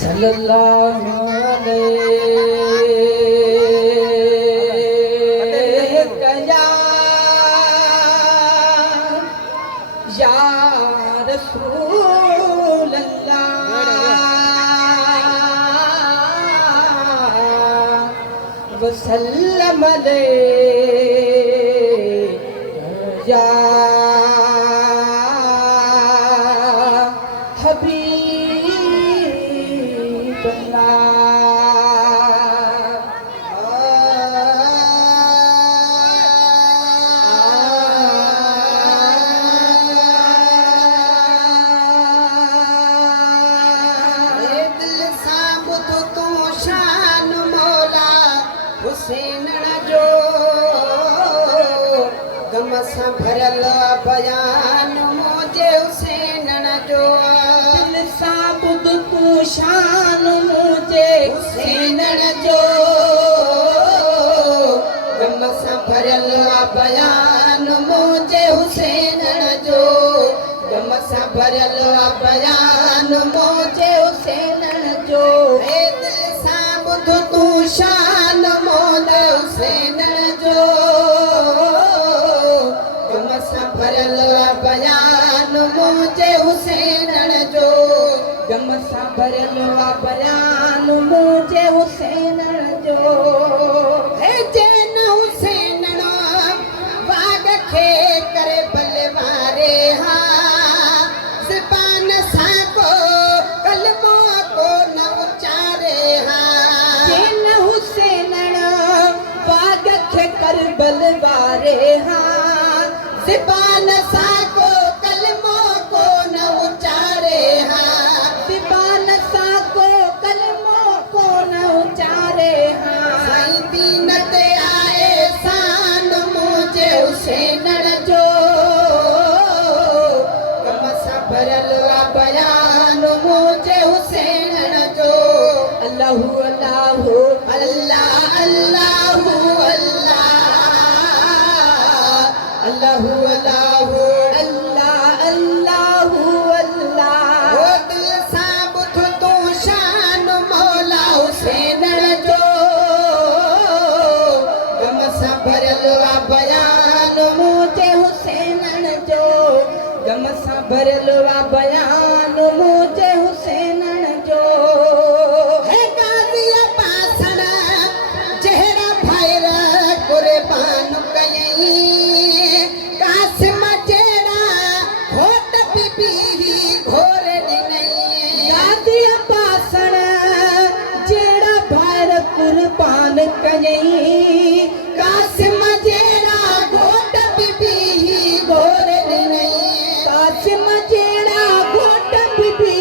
सल्लल्लाहु अलैहि या रसूल अल्लाह वसल्लम अलैहि या हबीब हुसैन जो गम सां भरियल बयान मुझे हुसैन जो दिल सां ॿुध तूं शान मुझे हुसैन जो गम सां भरियल बयान मुझे हुसैन जो गम सां भरियल बयान मुझे हुसैन जो दिल सां ॿुध तूं शान मोदे हुसैन जो गम सां भरियल बयान मुझे हुसैन जो गम सां भरियल बयान मुझे हुसैन जो हे जैन हुसैन बाग खे करे बलवारे हा ज़बान सां को कलमो को न उचारे हा जैन हुसैन बाग खे कर बलवारे हा ज़बान सां को कलमो को न उचारे हा ज़बान सां को कलमो को न उचारे हा साईं दीन ते आए शान मुझे हुसैन जो गम सां भरियल बयान मुझे हुसैन जो अल्लाहु अल्लाहु अल्लाह अल्लाहु अल्लाह अल्लाहु अल्लाहु अल्लाह अल्लाहु अल्लाह ओ दिल सां ॿुध तूं शान मौला हुसैन जो गम सां भरियल बयान मुझे हुसैन जो गम सां भरियल बयान मुझे हुसैन जो है गाज़ीअ पासण जहिड़ा भाइर कुर्बान कयईं कासिम जहिड़ा घोट बीबी घोर ॾिनईं गादीअ पासण जहिड़ा भाइर कुर्बान कयईं कासिम जहिड़ा घोट बीबी घोर ॾिनईं कासिम जहिड़ा घोट बीबी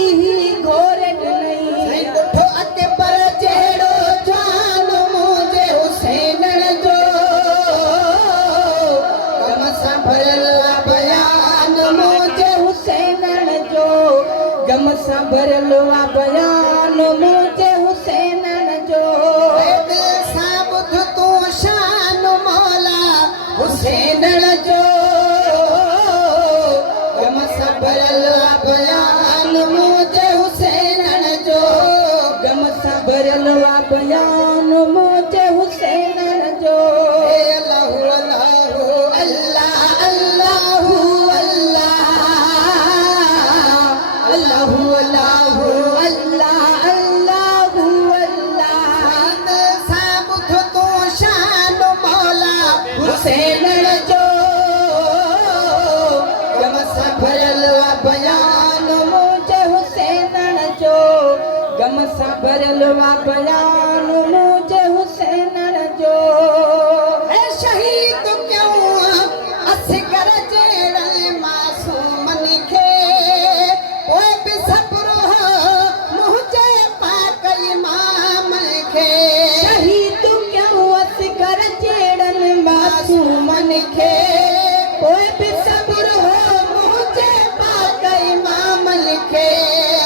घोर ॾिनईं ॻुठो अकबर जहिड़ो जवान मुंहिंजे हुसैन जो गम सां भरियल बयान मुंहिंजे हुसैन जो गम सां भरियल बयान मुझे हुसैन जो दिल सां ॿुध तूं शान मौला हुसैन जो गम सां भरियल बयान मुंहिंजे हुसैन जो गम सां भरियल बयान मुझे हुसैन जो अल्लाहु अल्लाहु अल्लाहु अल्लाहु अल्लाहु अल्लाह अल्लाहु अल्लाह दिल सां ॿुध तूं शान मौला हुसैन जो गम सां भरियल बयान मुझे हुसैन जो गम सां भरियल बयान मुझे हुसैन जो ऐ शहीद क्यों असगर जहिड़े मासूमन खे पोइ बि सब्र मुंहिंजे पाक इमाम खे शहीद क्यों असगर जहिड़नि मासूमन खे पोइ बि सब्र मुंहिंजे पाक इमाम खे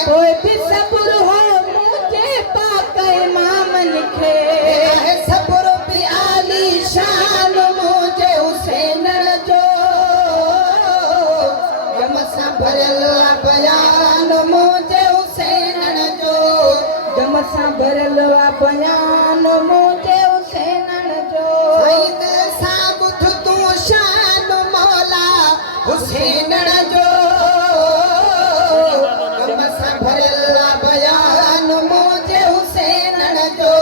पोइ बि सब्र हो मुझे पाक इमामन सां भरियल आ बयान मुंहिंजे हुसैनण जो सईद सां ॿुध तूं शान मौला हुसैनण जो गम सां भरियल आ बयान मुंहिंजे हुसैनण जो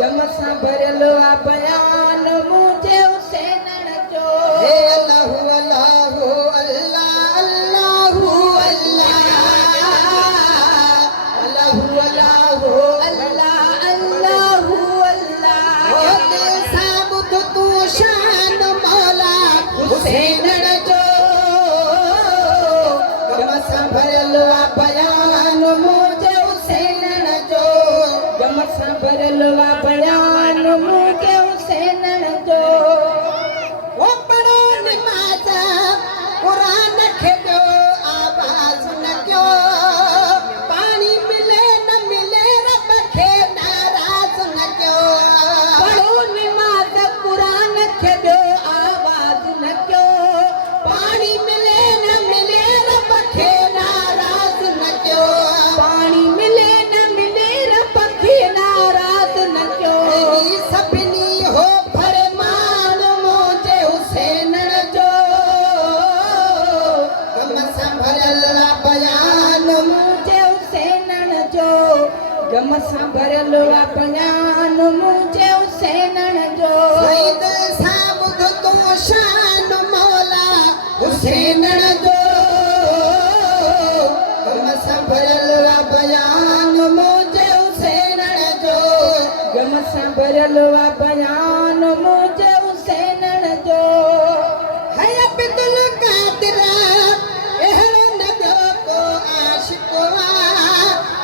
गम सां भरियल आ बयान मुंहिंजे हुसैनण जो हे अल्लाहु अल्लाहु अल्लाह अल्लाहु अल्लाह अल्लाहु अल्लाह अल्लाह अल्लाह अल्लाह दिल सां ॿुध तूं शान मौला हुसैनण जो गम सां भरियल आ बयान मुंहिंजे हुसैनण जो गम सां भरियल आ बयान मुंहिंजे हुसैनण जो ओ पढ़ो नमाज़ क़ुरान खे ॾियो आवाज़ न कयो पाणी मिले न मिले रब खे नाराज़ न कयो पढ़ो निमाज़ क़ुरान खे ॾियो आवाज़ न कयो पाणी मिले न मिले रब खे नाराज़ न कयो पाणी मिले न मिले रब खे नाराज़ न कयो ही सभिनी हो फरमान मुंहिंजे हुसैनण जो गम सां भरियल आ बयान मुंहिंजे हुसैनण जो गम सां भरियल आ बयान मुंहिंजे हुसैनण जो सईद सां ॿुध तूं शान मौला हुसैनण जो गम सां भरियल आ बयान मुंहिंजे हुसैनण जो गम सां भरियल आ बयान मुंहिंजे हुसैनण जो है अब्दुल कादिर अहिड़ो न ॿियो को आशिक़ आ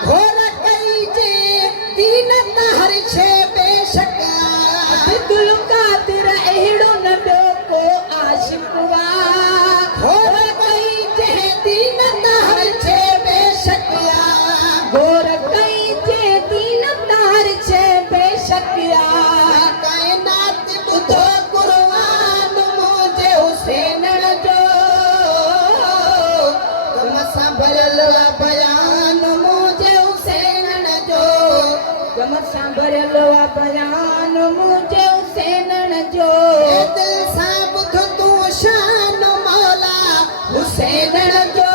घोर कई जे दीन त हर शइ बेशक आ अब्दुल कादिर अहिड़ो न ॿियो को आशिक़ आ घोर कई जे दीन त हर शइ बेशक आ घोर कई जे दीन तार छे बेशक आ काइनात ॿुधो क़ुर्आन मुंहिंजे हुसैनण जो गम सां भरियल आ बयान मुंहिंजे हुसैनण जो गम सां भरियल आ बयान मुंहिंजे हुसैनण जो दिल सां ॿुध तूं शान मौला हुसैनण जो